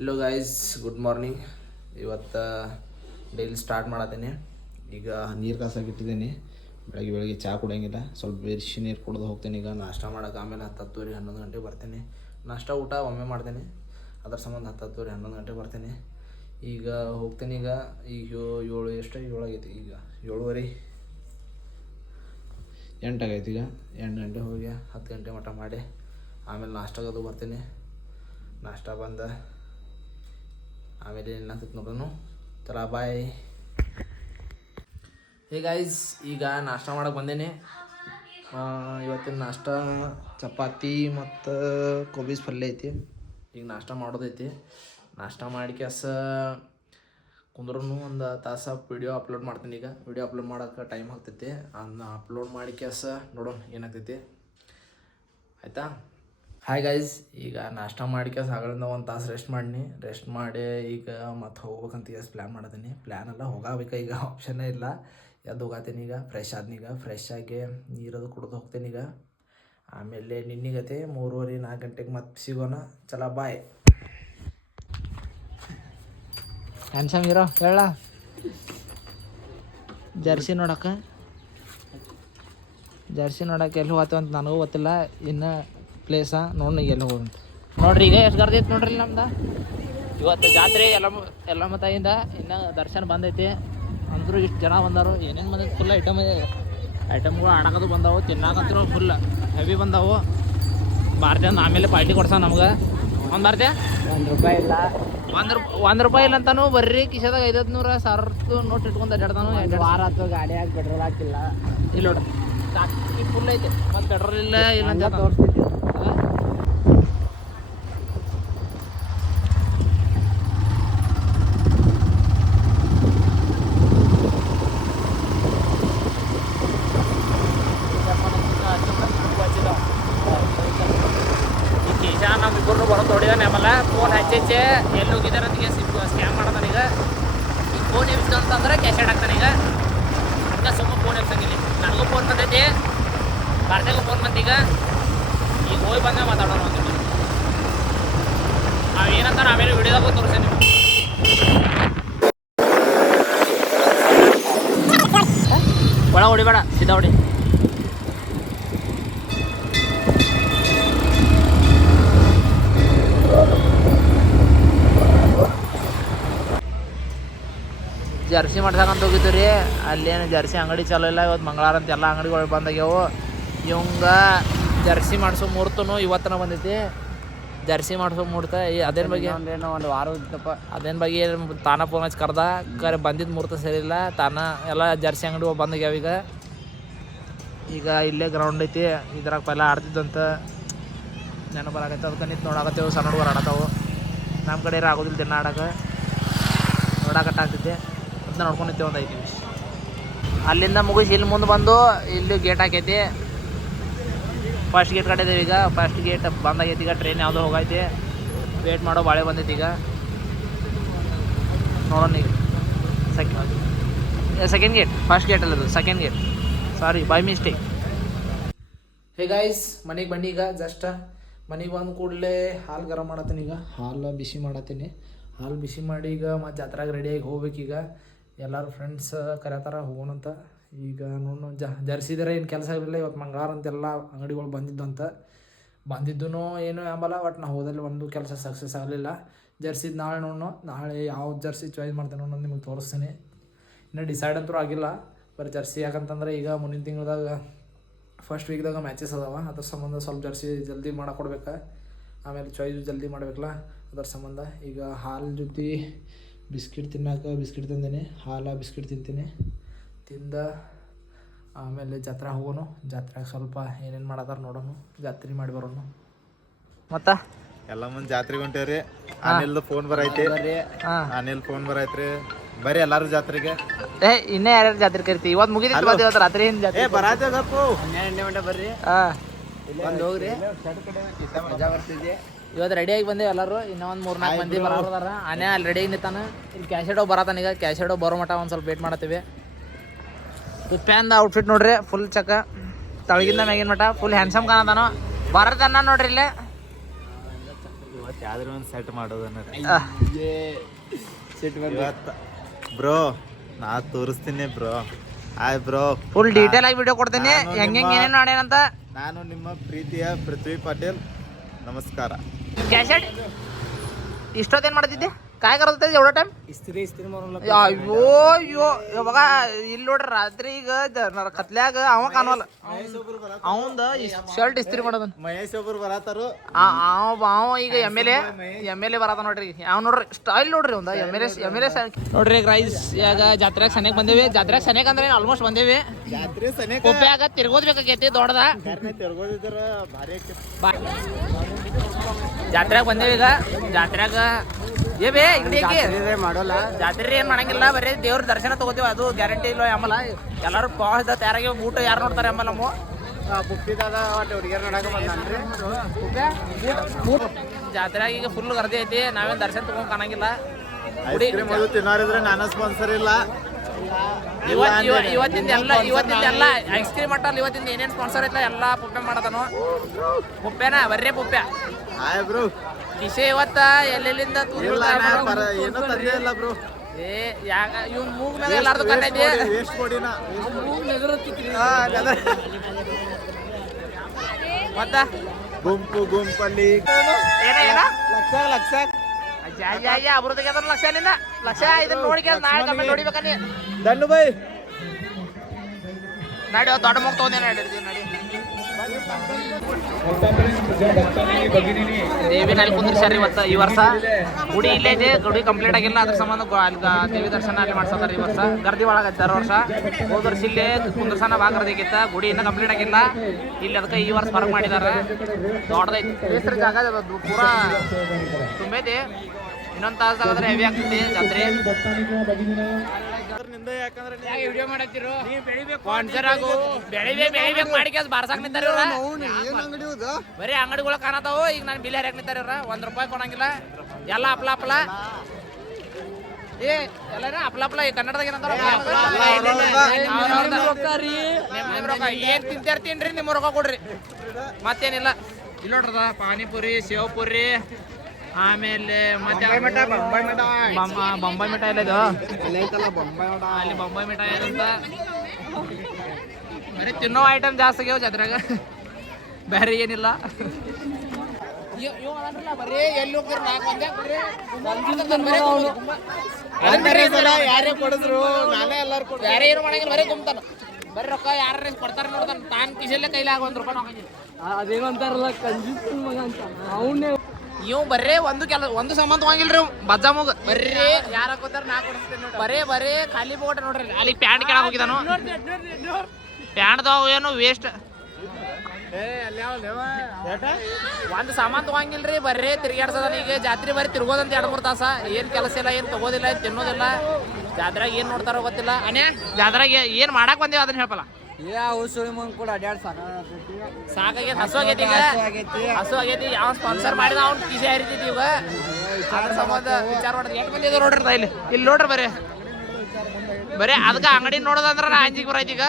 Hello guys, good morning. ಇವತ್ತು daily start ಮಾಡತ್ತೀನಿ. ಈಗ ನೀರು ಕಾಸಕ್ಕೆ ಇಟ್ಟಿದ್ದೀನಿ. ಬೆಳಗ್ಗೆ ಚಹಾ ಕುಡಿಯೋಂಗಿಲ್ಲ, ಸ್ವಲ್ಪ ಬಿಸಿ ನೀರು ಕುಡಿದು ಹೋಗ್ತೀನಿ. ಈಗ ನಾಷ್ಟ ಮಾಡೋಕೆ ಆಮೇಲೆ 10 11 ಗಂಟೆಗೆ ಬರ್ತೀನಿ. ನಾಷ್ಟ ಊಟ ಒಮ್ಮೆ ಮಾಡ್ತೀನಿ, ಅದರ ಸಂಬಂಧ 10 11 ಗಂಟೆಗೆ ಬರ್ತೀನಿ. ಈಗ ಹೋಗ್ತೀನಿ. ಈಗ 7 7 ಆಗೈತಿ. ಈಗ 7:30 8 ಆಗೈತಿ. ಈಗ 8 ಗಂಟೆ ಹೋಗಿ 10 ಗಂಟೆ ಮಟ್ಟ ಮಾಡಿ ಆಮೇಲೆ ನಾಷ್ಟಾಗದು ಬರ್ತೀನಿ. ನಾಷ್ಟ ಬಂದ ಆಮೇಲೆ ಏನಾಗ್ತೈತೆ ನೋಡೋಣ. ಚಲೋ ಬಾಯ್. ಹೇ ಗೈಸ್, ಈಗ ನಾಷ್ಟ ಮಾಡಕ್ಕೆ ಬಂದೇನೆ. ಇವತ್ತಿನ ನಾಷ್ಟ ಚಪಾತಿ ಮತ್ತು ಕೋಬೀಸ್ ಪಲ್ಯ ಐತಿ. ಈಗ ನಾಷ್ಟ ಮಾಡೋದೈತಿ. ನಾಷ್ಟ ಮಾಡಿ ಕುಂದ್ರೂ ಒಂದು ತಾಸು ವಿಡಿಯೋ ಅಪ್ಲೋಡ್ ಮಾಡ್ತೀನಿ. ಈಗ ವಿಡಿಯೋ ಅಪ್ಲೋಡ್ ಮಾಡೋಕೆ ಟೈಮ್ ಆಗ್ತೈತಿ. ಅದನ್ನ ಅಪ್ಲೋಡ್ ಮಾಡಿ ನೋಡೋಣ ಏನಾಗ್ತೈತಿ. ಆಯಿತಾ? ಹಾಯ್ ಗೈಸ್, ಈಗ ನಾಷ್ಟ ಮಾಡಿ ಆಗಲಿಂದ ಒಂದು ತಾಸು ರೆಸ್ಟ್ ಮಾಡಿ ಈಗ ಮತ್ತೆ ಹೋಗ್ಬೇಕಂತ ಪ್ಲ್ಯಾನ್ ಮಾಡತ್ತೀನಿ. ಪ್ಲ್ಯಾನ್ ಎಲ್ಲ ಹೋಗಬೇಕು. ಈಗ ಆಪ್ಷನ್ನೇ ಇಲ್ಲ. ಎದ್ದು ಹೋಗತ್ತೀನಿ. ಈಗ ಫ್ರೆಶ್ ಆಗಿ ನೀರದು ಕುಡಿದು ಹೋಗ್ತೀನಿ. ಈಗ ಆಮೇಲೆ ನಿನ್ನಿಗತೆ 3:30 4 ಗಂಟೆಗೆ ಮತ್ತೆ ಸಿಗೋಣ. ಚಲೋ ಬಾಯ್. ಹ್ಯಾಂಡ್ಸಮ್ ಇರೋ ಹೇಳ ಜರ್ಸಿ ನೋಡಕ್ಕೆ ಎಲ್ಲಿ ಹೋಗ್ತೇವೆ ಅಂತ ನನಗೂ ಗೊತ್ತಿಲ್ಲ. ಇನ್ನು ಪ್ಲೇಸ ನೋಡಿ ಎಲ್ಲಿ ಹೋಗಂತ ನೋಡ್ರಿ. ಈಗ ಎಷ್ಟು ಗರ್ದಿ ಐತೆ ನೋಡ್ರಿ ನಮ್ದು. ಇವತ್ತು ಜಾತ್ರೆ ಎಲ್ಲಮ್ಮ ತಾಯಿಯಿಂದ ಇನ್ನು ದರ್ಶನ ಬಂದೈತಿ. ಅಂದರೂ ಇಷ್ಟು ಜನ ಬಂದರು. ಏನೇನು ಬಂದೈತಿ ಫುಲ್ ಐಟಮ್ಗಳು ಆಡೋದು ಬಂದವು. ತಿನ್ನಾಕಂತೂ ಫುಲ್ ಹೆವಿ ಬಂದವು. ಬಾರ್ತೆ ಆಮೇಲೆ ಪಾರ್ಟಿ ಕೊಡ್ಸ ನಮ್ಗೆ. ಒಂದು ಬಾರ್ತೆ ₹1 ಇಲ್ಲ. $1 ಇಲ್ಲ ಅಂತಾನು. ಬರ್ರಿ ಕಿಶದಾಗ 500 1000 ನೋಟ್ ಇಟ್ಕೊಂಡು ಅಡ್ಡಾಡ್ತಾನು. 2 ವಾರ ಆಯ್ತು ಗಾಡಿಯಾಗಿ ಪೆಟ್ರೋಲ್ ಹಾಕಿಲ್ಲ. ಇಲ್ಲ ನೋಡ್ರಿ ಫುಲ್ ಐತೆ. ಮತ್ತು ಪೆಟ್ರೋಲ್ ಇಲ್ಲ ಅಂತ ತೋರಿಸ್ತಿದ್ದೆ. ನಮ್ಮಿಬ್ಬರು ಬರೋ ತೊಡಿದಾನೆ. ಆಮೇಲೆ ಫೋನ್ ಹಚ್ಚೆ ಎಲ್ಲಿ ಹೋಗಿದ್ದಾರೆ ಅಂತ ಸ್ಕ್ಯಾಮ್ ಮಾಡ್ತಾನೆ. ಈಗ ಫೋನ್ ಎಬ್ಸ್ತು ಅಂತಂದ್ರೆ ಕ್ಯಾಶ್ ಹಾಕ್ತಾನೆ. ಈಗ ಸುಮ್ಮನೆ ಫೋನ್ ಎಬ್ಸಂಗಿಲ್ಲ. ನನಗೂ ಫೋನ್ ಬಂದೈತಿ, ಭಾರತಗೂ ಫೋನ್ ಬಂದೀಗ. ಈಗ ಹೋಗಿ ಬಂದಾಗ ಮಾತಾಡೋಣ ಅಂತ. ನಾವು ಏನಂತಾರೆ ಆಮೇಲೆ ವಿಡಿಯೋದಾಗ ತೋರಿಸ್ತೀನಿ. ಒಳ ಹೊಡಿಬೇಡ, ಸೀದಾ ಹೊಡಿ. ಜರ್ಸಿ ಮಾಡ್ಸಕ್ಕಂತ ಹೋಗಿದ್ದು ರೀ. ಅಲ್ಲೇನು ಜರ್ಸಿ ಅಂಗಡಿ ಚಲೋ ಇಲ್ಲ. ಇವತ್ತು ಮಂಗಳವಾರ ಅಂತ ಎಲ್ಲ ಅಂಗಡಿಗಳು ಬಂದಾಗ್ಯಾವು. ಇವಂಗ ಜರ್ಸಿ ಮಾಡಿಸೋ ಮುಹೂರ್ತನು ಇವತ್ತನ ಬಂದೈತಿ. ಜರ್ಸಿ ಮಾಡಿಸೋ ಮುಹೂರ್ತ ಅದೇನು ಬಗ್ಗೆ ಒಂದು ವಾರ ಇತ್ತಪ್ಪ. ಅದೇನು ಬಗ್ಗೆ ತಾನ ಫೋನ್ ಹಚ್ಚಿ ಕರೆ ಬಂದಿದ್ದು ಮುಹೂರ್ತ ಸರಿ ಇಲ್ಲ. ತಾನ ಎಲ್ಲ ಜರ್ಸಿ ಅಂಗಡಿ ಬಂದಾಗ್ಯಾವ. ಈಗ ಇಲ್ಲೇ ಗ್ರೌಂಡ್ ಐತಿ. ಇದ್ರಾಗ ಪೈಲ ಆಡ್ತಿದ್ದಂತ ನೆನಪು ಬರಾಕೈತೆ. ಅದಕ್ಕೆ ನಿಂತು ನೋಡಾಕತ್ತೇವು. ಸಣ್ಣ ಹುಡುಗರು ಆಡತಾವು. ನಮ್ಮ ಕಡೆ ಆಗೋದಿಲ್ಲ ದಿನ ಆಡೋಕೆ. ನೋಡಾಕಟ್ಟಾಗ್ತೈತಿ ಅಂತ ನೋಡ್ಕೊಂಡಿರ್ತೇವೆ ಒಂದು 5 ನಿಮಿಷ. ಅಲ್ಲಿಂದ ಮುಗಿಸಿ ಇಲ್ಲಿ ಮುಂದೆ ಬಂದು ಇಲ್ಲಿ ಗೇಟ್ ಹಾಕೈತಿ. ಫಸ್ಟ್ ಗೇಟ್ ಕಟ್ಟಿದ್ದೇವೆ. ಈಗ ಫಸ್ಟ್ ಗೇಟ್ ಬಂದಾಗೈತಿ. ಈಗ ಟ್ರೈನ್ ಯಾವುದೋ ಹೋಗೈತಿ. ವೇಟ್ ಮಾಡೋ ಬಾಳೆ ಬಂದೈತಿ. ಈಗ ನೋಡೋಣ. ಈಗ ಸೆಕೆಂಡ್ ಗೇಟ್, ಫಸ್ಟ್ ಗೇಟ್ ಅಲ್ಲದು second gate. Sorry, by mistake. Hey guys, ಮನೆಗೆ ಬನ್ನಿ. ಈಗ ಜಸ್ಟ್ ಮನೆಗೆ ಬಂದು ಕೂಡಲೇ ಹಾಲು ಗರಂ ಮಾಡತ್ತೀನಿ. ಈಗ ಹಾಲು ಬಿಸಿ ಮಾಡತ್ತೀನಿ. ಹಾಲು ಬಿಸಿ ಮಾಡಿ ಈಗ ಮತ್ತು ಜಾತ್ರೆಗೆ ರೆಡಿಯಾಗಿ ಹೋಗ್ಬೇಕೀಗ. ಎಲ್ಲರೂ ಫ್ರೆಂಡ್ಸ್ ಕರೆತಾರ ಹೋಗೋಣಂತ. ಈಗ ನೋಡೋಣ. ಜರ್ಸಿದ್ರೆ ಏನು ಕೆಲಸ ಇರಲಿಲ್ಲ. ಇವತ್ತು ಮಂಗಳವಾರ ಅಂತೆಲ್ಲ ಅಂಗಡಿಗಳು ಬಂದಿದ್ದೂ ಏನೂ ಆಂಬಲ್ಲ. ಬಟ್ ನಾವು ಹೋದಲ್ಲಿ ಒಂದು ಕೆಲಸ ಸಕ್ಸಸ್ ಆಗಲಿಲ್ಲ. ಜರ್ಸಿದು ನಾಳೆ ನೋಡೋಣ. ನಾಳೆ ಯಾವ ಜರ್ಸಿ ಚಾಯ್ಸ್ ಮಾಡ್ತೇನೆ ನೋಡೋಣ, ನಿಮಗೆ ತೋರಿಸ್ತೀನಿ. ಇನ್ನೂ ಡಿಸೈಡ್ ಅಂತೂ ಆಗಿಲ್ಲ. ಬರೀ ಜರ್ಸಿ ಯಾಕಂತಂದ್ರೆ ಈಗ ಮುಂದಿನ ತಿಂಗಳದಾಗ ಫಸ್ಟ್ ವೀಕ್ದಾಗ ಮ್ಯಾಚಸ್ ಅದಾವ. ಅದ್ರ ಸಂಬಂಧ ಸ್ವಲ್ಪ ಜರ್ಸಿ ಜಲ್ದಿ ಮಾಡಕೊಡ್ಬೇಕು. ಆಮೇಲೆ ಚಾಯ್ಸು ಜಲ್ದಿ ಮಾಡಬೇಕಲ್ಲ, ಅದರ ಸಂಬಂಧ. ಈಗ ಹಾಲು ಜೊತೆ ಬಿಸ್ಕಿಟ್ ಬಿಸ್ಕಿಟ್ ತಂದೇನೆ. ಹಾಲು ಬಿಸ್ಕಿಟ್ ತಿಂತೀನಿ. ತಿಂದ ಆಮೇಲೆ ಜಾತ್ರೆ ಹೋಗೋಣ. ಜಾತ್ರೆಗೆ ಸ್ವಲ್ಪ ಏನೇನು ಮಾಡತ್ತಾರ ನೋಡೋಣ. ಜಾತ್ರೆ ಮಾಡಿ ಬರೋಣ. ಮತ್ತು ಎಲ್ಲ ಮುಂದೆ ಜಾತ್ರೆಗೆ ಹೊಂಟೇವ್ರಿ. ಅನಿಲ್ದು ಫೋನ್ ಬರೈತಿ. ಅನಿಲ್ ಫೋನ್ ಬರೈತ್ರಿ. ಬರ್ರಿ ಎಲ್ಲಾರು ಜಾತ್ರೆಗೆ. ಇನ್ನೇ ಯಾರ್ಯಾರು ಜಾತ್ರೆ ಕರಿತೀವಿ. ಇವತ್ತು ಮುಗಿದಿತ್ತು. ಇವತ್ತು ರಾತ್ರಿ ಬರಾತೇವಪ್ಪು. 12 ಗಂಟೆ ಬರ್ರಿ. ಒಂದು ಹೋಗ್ರಿ. ಇವತ್ತು ರೆಡಿಯಾಗಿ ಬಂದೇವೆ ಎಲ್ಲರೂ. ಇನ್ನೂ ಒಂದು 3-4 ಮಂದಿ ಬರೋದಾರ. ಆನೆ ಅಲ್ಲಿ ರೆಡಿಯಾಗಿ ನಿಂತಾನ. ಇಲ್ಲಿ ಕ್ಯಾಶೆಡೋ ಬರತ್ತಾನ. ಈಗ ಕ್ಯಾಶೆಡೋ ಬರೋ ಮಟ್ಟ ಒಂದು ಸ್ವಲ್ಪ ವೇಟ್ ಮಾಡತ್ತೀವಿ. ಉಪ್ಪ್ಯಾಂದ ಔಟ್ಫಿಟ್ ನೋಡ್ರಿ, ಫುಲ್ ಚಕ್ಕ. ತಳಗಿಂದ ಮ್ಯಾಗಿನ ಮಟ್ಟ ಫುಲ್ ಹ್ಯಾಂಡ್ಸಮ್ ಕಾಣತಾನೋ. ಬರತಾನ ನೋಡ್ರಿ ಇಲ್ಲೇ. ಯಾವ್ದಾರ ಒಂದು ಸೆಟ್ ಮಾಡೋದನ್ನ ಇವತ್ತು ಬ್ರೋ ನಾ ತೋರಿಸ್ತೀನಿ ಬ್ರೋ ಆಯ್ ಬ್ರೋ ಫುಲ್ ಡೀಟೇಲ್ ಆಗಿ ವಿಡಿಯೋ ಕೊಡ್ತೀನಿ ಹೆಂಗೆ ಏನೇನು ಮಾಡ್ಯಾನಂತ. ನಾನು ನಿಮ್ಮ ಪ್ರೀತಿಯ ಪೃಥ್ವಿ ಪಾಟೀಲ್, ನಮಸ್ಕಾರ. ಕ್ಯಾಶೆಟ್ ಇಷ್ಟೊತ್ತೇನು ಮಾಡ್ತಿದ್ದೆ? काय करत होते एवढा टाइम? इस्त्री मारून अयो यो बघा ಇಲ್ಲಿ ನೋಡ್ರಿ ರಾತ್ರಿ ಈಗ ಕತ್ಲ್ಯಾಗ ಅವ ಕಾಣವಲ್ಲ ಅವಂದ ಶರ್ಟ್ ಇಸ್ತ್ರಿ ಮಾಡೋದನ್ ಮಹೇಶ್ ಒಬ್ರು ಬರತಾರು. ಅವ ಈಗ ಎಮ್ ಎಲ್ ಎ ಬರತ್ತ ನೋಡ್ರಿ. ಅವ್ ನೋಡ್ರಿ ಸ್ಟೈಲ್ ನೋಡ್ರಿ ಒಂದ ಎಮ್ ಎಲ್ ಎ ನೋಡ್ರಿ ರೈಸ್ ಈಗ ಜಾತ್ರೆಗೆ ಸನೇಕ್ ಬಂದೇವಿ. ಜಾತ್ರೆಗೆ ಸನೇಕ್ ಅಂದ್ರೆ ಆಲ್ಮೋಸ್ಟ್ ಬಂದೇವಿ. ಜಾತ್ರೆ ಸನೇಕ ಕೊಪ್ಪ್ಯಾಗ ತಿರ್ಗೋದ್ಬೇಕಾಗೈತಿ ದೊಡ್ಡದ ತಿರ್ಗೋದಿದ್ರ ಭಾರಿ ಜಾತ್ರೆಗೆ ಬಂದೇವಿ. ಈಗ ಜಾತ್ರೆಗ ಏ ಬೇ ಇಗಡಿ ಮಾಡೋಲ್ಲ. ಜಾತ್ರೆ ಏನ್ ಮಾಡಂಗಿಲ್ಲ, ಬರೀ ದೇವ್ರ ದರ್ಶನ ತಗೋತೀವಿ, ಅದು ಗ್ಯಾರಂಟಿ ಇಲ್ಲ. ಆಮೇಲೆ ಎಲ್ಲಾರು ಪಾಸ್ ತಯಾರಾಗಿ ಊಟ ಯಾರು ನೋಡ್ತಾರೆ ಆಮೇಲೆ ನಮ್ಮ ಬುಕ್ಕಿದಾಗ ಹುಡುಗಿಯರ್ ನೋಡಕ ಬಂದ್ರಿ. ಜಾತ್ರೆಗೆ ಈಗ ಫುಲ್ ಗರ್ದಿ ಐತಿ. ನಾವೇನ್ ದರ್ಶನ ತಗೊಂಡ್ ಕಾಣಂಗಿಲ್ಲ. ಐಸ್ ಕ್ರೀಮ್ ಅದು ತಿನ್ನೋರಿದ್ರೆ ನಾನು ಸ್ಪಾನ್ಸರ್ ಇಲ್ಲ. ಇವತ್ತಿಂದ ಎಲ್ಲ ಐಸ್ ಕ್ರೀಮ್ ಅಟ್ಟಲ್ಲ. ಇವತ್ತಿಂದ ಏನೇನ್ ಸ್ಪಾನ್ಸರ್ ಐತಲ್ಲ ಎಲ್ಲ ಪುಪ್ಪೆ ಮಾಡದನು. ಪುಪ್ಪೆನ ಬರ್ರೇ ಪುಪ್ಪೆ ಆಯ್ ಬ್ರೋ ಕಿಶೆ ಇವತ್ತ ಎಲ್ಲೆಲ್ಲಿಂದ ಏನೋ ತಂದೆ ಇಲ್ಲ ಬ್ರೋ. ಏ ಯಾಕ ಇವ್ ಮೂಗ್ ಮೇಲೆ ಎಲ್ಲಾರ್ದು ಕಣ್ಣೈತಿ. ವೇಸ್ಟ್ ಕೊಡಿನ ಮತ್ತ ಗುಂಪಲ್ಲಿ ಏನ ಲಕ್ಷ ಅಬ್ರು ತೆಗೆದ್ರ ಲಕ್ಷನಿಂದ ಲಕ್ಷ. ಇದನ್ನ ನೋಡಿಕೆ ನಾಳೆ ಕಮ್ಮಿ ನೋಡಿಬೇಕ ನೀ ದಂಡು ಬೈ ನಡಿ ದೊಡ್ಡ ಮಗ ತಗೊಂಡೇನ ಹೇಳಿರ್ತೀವಿ. ನಡಿ ದೇವಿನಲ್ಲಿ ಕುಂದ್ರಿಸ್ಯಾರ ಇವತ್ತು. ಈ ವರ್ಷ ಗುಡಿ ಇಲ್ಲೇ ಇದೆ, ಗುಡಿ ಕಂಪ್ಲೀಟ್ ಆಗಿಲ್ಲ. ಅದ್ರ ಸಂಬಂಧ ದೇವಿ ದರ್ಶನ ಅಲ್ಲಿ ಮಾಡ್ಸತ್ತಾರ. ಈ ವರ್ಷ ಗರ್ದಿ ಒಳಗೆ ಹತ್ತಾರ ವರ್ಷ. ಹೋದ ವರ್ಷ ಇಲ್ಲೇ ಕುಂದ್ರಸನ ಭಾಳ ಗರ್ದಿಗಿತ್ತ. ಗುಡಿ ಇನ್ನೂ ಕಂಪ್ಲೀಟ್ ಆಗಿಲ್ಲ ಇಲ್ಲಿ, ಅದಕ್ಕೆ ಈ ವರ್ಷ ಹೊರಗೆ ಮಾಡಿದಾರೆ. ದೊಡ್ಡದೈತಿ ಹೆಸರು ಜಾಗ ಪೂರಾ ತುಂಬೈತಿ. ಇನ್ನೊಂದು ತಾಸಾದ್ರೆ ಹೆವಿ ಆಗ್ತೈತಿ ಜಾತ್ರೆ. ವಿಡಿಯೋ ಮಾಡತ್ತಿರು ಸ್ಪಾನ್ಸರ್ ಆಗು ಬೆಳಿಬೇಕು ಮಾಡಿ ಬಾರ್ಸಾಕ್ ನಿಂತಾರ ಇವ್ರ. ಬರೀ ಅಂಗಡಿಗಳು ಕಾಣತಾವು. ಈಗ ನಾನು ಬಿಲ್ ಹರಿಯಾಕ್ ನಿಂತಾರ ಇವ್ರ. ₹1 ಕೊಡಂಗಿಲ್ಲ. ಎಲ್ಲ ಅಪ್ಲ ಏ ಎಲ್ಲಾರ ಅಪ್ಲ ಈ ಕನ್ನಡದಾಗ ಏನಂತಾರ ನಿಮ್ ರೊಕ್ಕ ಏನ್ ತಿಂತಿರ್ತೀನ್ರಿ ನಿಮ್ಮ ರೊಕ್ಕ ಕೊಡ್ರಿ. ಮತ್ತೇನಿಲ್ಲ. ಇಲ್ಲಿ ನೋಡ್ರದ ಪಾನಿಪುರಿ, ಸೇವ್ ಪುರಿ, ಆಮೇಲೆ ಮತ್ತೆ ಬೊಂಬೈ ಮಿಠಾಯಿ ಎಲ್ಲ ಇದು. ಅಲ್ಲಿ ಬೊಂಬೈ ಮಿಠಾಯಿ ಅಂತ ಬರೀ ತಿನ್ನೋ ಐಟಮ್ ಜಾಸ್ತಿ ಆಗ್ಯಾವ ಜಾತ್ರೆಗ. ಬೇರೆ ಏನಿಲ್ಲ. ಬರೀ ಎಲ್ಲಿ ಹೋಗ್ತೀರಿ ಯಾರೇ ಕೊಡಿದ್ರು ನಾನೇ ಎಲ್ಲಾರು ಬೇರೆ ಏನು ಮಾಡಂಗಿಲ್ಲ. ಬರೀ ಗುಮ್ತಾನ. ಬರೀ ರೊಕ್ಕ ಯಾರು ಕೊಡ್ತಾರ ನೋಡ್ತಾನ. ತಾನ್ ಕಿಸೆಲ್ಲೇ ಕೈಲಿ ಆಗ ₹1 ಹಾಕಂಗಿಲ್ಲ. ಅದೇನು ಅಂತಾರಲ್ಲ ಕಂಜೂಸ್ ಮಗ ಅಂತ. ಅವನೇ ಇವ್ ಬರೇ ಒಂದು ಸಂಬಂಧ ತಗೊಂಗಿಲ್ರಿ. ಬಜ್ಜಾ ಮೂಗ್ ಬರ್ರಿ ಯಾರ ಹಾಕೋತಾರ ನಾ ಕೊಡಿಸ್ತೇನೆ. ಬರೇ ಖಾಲಿ ಬೋಟ ನೋಡ್ರಿ. ಅಲ್ಲಿ ಪ್ಯಾಂಟ್ ಕೆಳಗೆ ಹೋಗಿದಾನು. ಪ್ಯಾಂಟ್ದಾವ ಏನು ವೇಸ್ಟ್. ಒಂದು ಸಾಮಾನು ತಗೊಂಗಿಲ್ರಿ. ಬರ್ರಿ ತಿರ್ಗಾಡ್ಸದ. ಈಗ ಜಾತ್ರೆ ಬರೀ ತಿರ್ಗೋದಂತ 2-3 ತಾಸ. ಏನ್ ಕೆಲಸ ಇಲ್ಲ, ಏನ್ ತಗೋದಿಲ್ಲ, ಏನ್ ತಿನ್ನೋದಿಲ್ಲ. ಜಾತ್ರೆಗೆ ಏನ್ ನೋಡ್ತಾರೋ ಗೊತ್ತಿಲ್ಲ. ಅನ್ಯಾ ಜಾತ್ರೆಗೆ ಏನ್ ಮಾಡಕ್ ಬಂದೇವ ಅದನ್ನ ಹೇಳ್ಪಲ್ಲ. ಸಾಕಾಗೈತಿ, ಹಸು ಆಗೈತಿ. ಈಗ ಹಸು ಆಗೈತಿ. ಯಾವ ಸ್ಪಾನ್ಸರ್ ಮಾಡಿದ ಅವ್ನು ಕಿಸೆ ಹರಿತೈತಿ. ಈಗ ಅದ್ರ ಸಂಬಂಧ ವಿಚಾರ ಮಾಡಿದ್ರೆ ಎಷ್ಟು ಮಂದಿ ಇದಾರೆ ನೋಡ್ರಿ. ಇಲ್ಲಿ ನೋಡ್ರಿ ಬರೀ ಅದಕ್ಕೆ ಅಂಗಡಿ ನೋಡೋದಂದ್ರ ನಾ ಅಂಜಿಗೆ ಬರೈತಿ. ಈಗ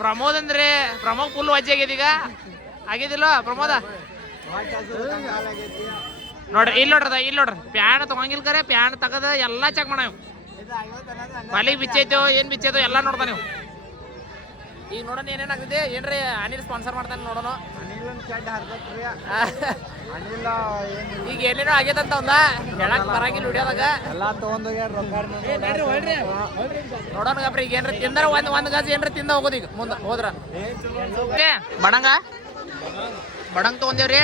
ಪ್ರಮೋದ್ ಫುಲ್ ವಜ್ಜೆ ಆಗೈತಿ. ಈಗ ಆಗಿದಿಲ್ಲ ಪ್ರಮೋದ ನೋಡ್ರಿ. ಇಲ್ಲಿ ನೋಡ್ರಿ ಪ್ಯಾನ್ ತಗೊಂಗಿಲ್ ಕರೆ ಪ್ಯಾನ್ ತಗದ ಎಲ್ಲಾ ಚೆಕ್ ಮಾಡವ್. ಮಲಿಗೆ ಬಿಚ್ಚೈತೋ ಏನ್ ಬಿಚ್ಚೈತೋ ಎಲ್ಲಾ ನೋಡ್ತಾನ ನೀವು. ಈಗ ನೋಡೋಣ ಏನೇನಾಗ್ತಿದೆ. ಏನ್ರಿ ಅನಿಲ್ ಸ್ಪಾನ್ಸರ್ ಮಾಡ್ತಾನೆ ನೋಡೋಣ. ಈಗ ಏನೇನೋ ಆಗೈತಂತ ಒಂದ ಹೇಳಕ್ ಬರಂಗಿಲ್ಲ ವಿಡಿಯೋದಾಗ. ಎಲ್ಲಾ ತಗೊಂಡೋಗ್ಯಾರ ನೋಡೋಣ ಗಪ್ರಿ. ಈಗ ಏನ್ರಿ ತಿಂದ್ರ ಒಂದ್ ಗಾಜ್ ಏನ್ರಿ ತಿಂದ ಹೋಗೋದು. ಈಗ ಮುಂದೆ ಹೋದ್ರ ಬಡಂಗ್ ತಗೊಂದೇವ್ರಿ.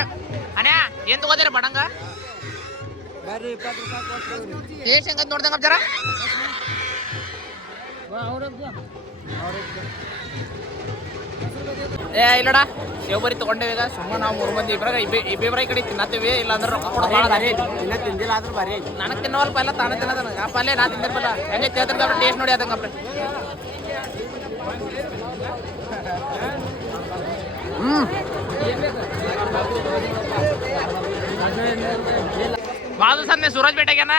ಅನ್ಯಾ ಏನ್ ತಗೋದಿರಿ ಬಡಂಗ? ಟೇಸ್ಟ್ ಹೆಂಗಂತ ನೋಡ್ದಂಗ ಜರ. ಏ ಇಲ್ಲಡ ಸೇವ್ ಬರಿ ತಗೊಂಡೇವಿ. ಈಗ ಸುಮ್ಮನೆ ನಾವು 3 ಮಂದಿ ಇಬ್ಬಿಬ್ರ ಈ ಕಡೆ ತಿನ್ನತ್ತೀವಿ. ಇಲ್ಲ ಅಂದ್ರೆ ರೊಕ್ಕ ಕೊಡೋದು ಭಾಳ ತಿಂದಿಲ್ಲ ಆದ್ರೂ ಬರೀ ನನಗೆ ತಿನ್ನವಲ್ಪ. ಎಲ್ಲ ತಾನೇ ತಿನ್ನೋದನ ಆ ಪಲ್ಯ ನಾ ತಿಂದಿರ್ಬಲ್ಲ. ಹೆಂಗೆ ತಿಳ್ತಿರ್ಗ ಟೇಸ್ಟ್ ನೋಡಿ ಅದಂಗ ಅಪ್ರೆ. ಬಾದು ಸಂದೆ ಸೂರಜ್ ಬೇಟೆಗೆನ.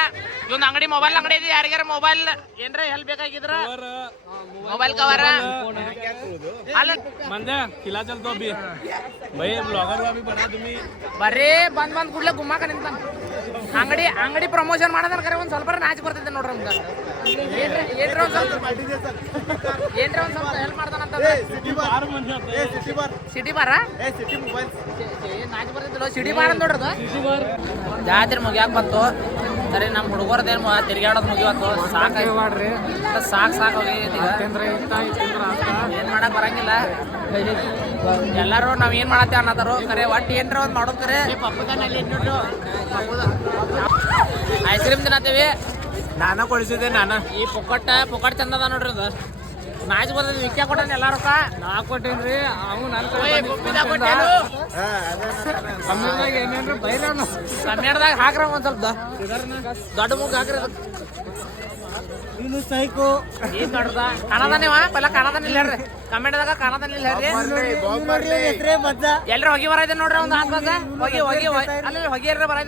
ಇವೊಂದು ಅಂಗಡಿ ಮೊಬೈಲ್ ಅಂಗಡಿ ಇದೆ. ಯಾರಿಗಾರ ಮೊಬೈಲ್ ಏನ್ರ ಹೆಲ್ಪ್ ಬೇಕಾಗಿದ್ರ मोबाईल कवर आलं मंद्या खिला चलतो अभी भाई ब्लॉगर अभी बना तुम्ही ಬರ್ರಿ ಬಂದ್ ಕೂಡಲೇ ಗುಮ್ಮಾಕ ನಿಂತ ಅಂಗಡಿ ಪ್ರಮೋಷನ್ ಮಾಡೋದನ್ನ ಕರೆ ಒಂದ್ ಸ್ವಲ್ಪ ನಾಚಿ ಬರ್ತೈತೆ ನೋಡ್ರಿ ನಮ್ಗೆ ಏನ್ರಿ ಒಂದ್ ಸ್ವಲ್ಪ ಹೆಲ್ಪ್ ಮಾಡ್ತಾನಂತ ಸಿಟಿ ಬಾರ ನಾಚಿ ಬರ್ತೈತಿಲ್ಲ ಸಿಟಿ ಬಾರ ನೋಡ್ರದ ಜಾತ್ರೆ ಮುಗಿಯಾಕ ಬಂತು ಸರಿ ನಮ್ಮ ಹುಡುಗರದೇನು ತಿರ್ಗಾಡೋದು ಮುಗಿವತ್ತು ಸಾಕು ಏನ್ ಮಾಡಕ್ ಬರಂಗಿಲ್ಲ ಎಲ್ಲಾರು ನಾವ್ ಏನ್ ಮಾಡತ್ತೇವ ಅನ್ನತಾರು ಕರೆ ಒಟ್ಟು ಏನ್ರ ಒಂದ್ ಮಾಡೋದ್ ಕರೆ ಐಸ್ ಕ್ರೀಮ್ ತಿನ್ನತ್ತೀವಿ ನಾನ ಕೊಡಿಸಿದೆ ನಾನ ಈ ಪೊಕಟ್ ಚಂದ ಅದ ನೋಡ್ರಿ ಅದು ನಾಚ್ ಬರ್ತೈತಿ ವಿಕ್ಯ ಕೊಟ್ಟಾನ ಎಲ್ಲಾರು ನಾ ಕೊಟ್ಟೇನ್ರಿ ಅವು ನನ್ ಏನೇನ್ರಿ ಬೈರಣ್ಣ ಕನ್ನಡದಾಗ ಹಾಕ್ರ ಒಂದ್ ಸ್ವಲ್ಪ ದೊಡ್ಡ ಮುಗ್ ಹಾಕ್ರಿ ಇನ್ನು ಸೈಕು ಏನ್ ನೋಡ್ದ ಕಾಣದಾನೇವ ಪೆಲ್ಲ ಕಾಣದಾನಿಲ್ಲ ಹೇಳ್ರಿ ಕನ್ನಡದಾಗ ಕಾಣದಾನಿಲ್ಲ ಹೇಳ್ರಿ ಎಲ್ರ ಹೊಗಿ ಬರೈತೆ ನೋಡ್ರಿ ಒಂದ್ ಹಾಕ್ಬೇಕ ಹೊಗಿ ಅಲ್ಲಿ ಹೊಗಿ ಬರೈತೆ